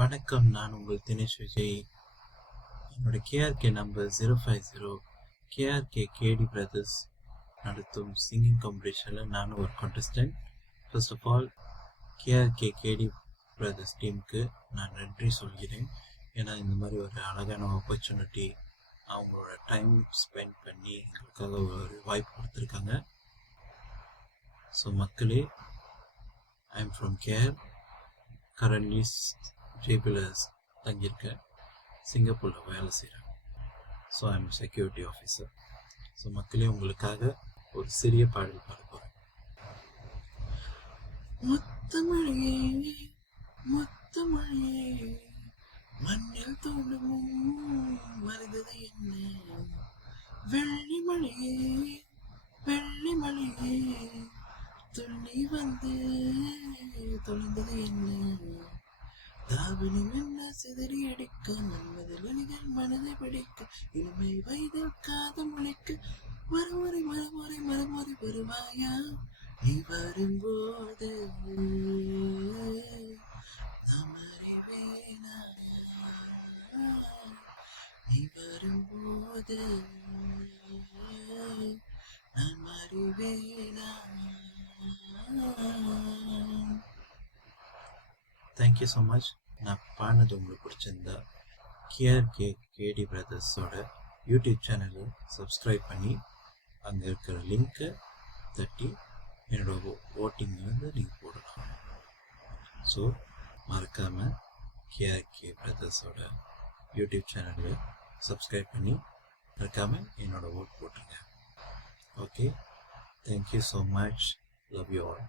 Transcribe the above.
வணக்கம், நான் உங்கள் தினேஷ் விஜய். என்னோட KRK number 050. KRK KD brothers நடத்தும் சிங்கிங் காம்படிஷனில் நானும் ஒரு contestant. First of all KRK KD brothers டீமுக்கு நான் நன்றி சொல்கிறேன். ஏன்னா இந்த மாதிரி ஒரு அழகான ஆப்பர்ச்சுனிட்டி, அவங்களோட டைம் ஸ்பெண்ட் பண்ணி எங்களுக்காக ஒரு வாய்ப்பு கொடுத்துருக்காங்க. ஸோ மக்களே, I am from care. Currently JBLS தங்கியிருக்கேன். சிங்கப்பூரில் வேலை செய்கிறேன். So I am security officer. So மக்களே, உங்களுக்காக ஒரு சிறிய பாடல் பாட போகிறேன். முத்தமழையே முத்தமழையே மண்ணில் தோன்றும் மருந்தது என்ன, வெள்ளி மழையே வெள்ளி மழையே துள்ளி வந்து தொலைந்தது என்ன, தாவணி மென்ன சிதறி அடிக்க மன்மதில் அணிகள் மனதை பிடிக்க இனிமை வயதில் காதல் முளைக்க மறுமுறை மறுமுறை மறுமுறை வருவாயா, நீ வரும்போது நாம் அறிவேனா, நீ வரும்போது நான் அறிவேனா. Thank you so much. நான் பாடினது உங்களுக்கு பிடிச்சிருந்தா கேஆர்கே கேடி பிரதர்ஸோட யூடியூப் சேனலை சப்ஸ்கிரைப் பண்ணி அங்கே இருக்கிற லிங்க்கை தட்டி என்னோட ஓட்டிங் வந்து நீங்கள் போடலாம். ஸோ மறக்காமல் கேஆர்கே பிரதர்ஸோட யூடியூப் சேனலை சப்ஸ்கிரைப் பண்ணி மறக்காமல் என்னோட ஓட் போட்டுருங்க. Okay, thank you so much. Love you all.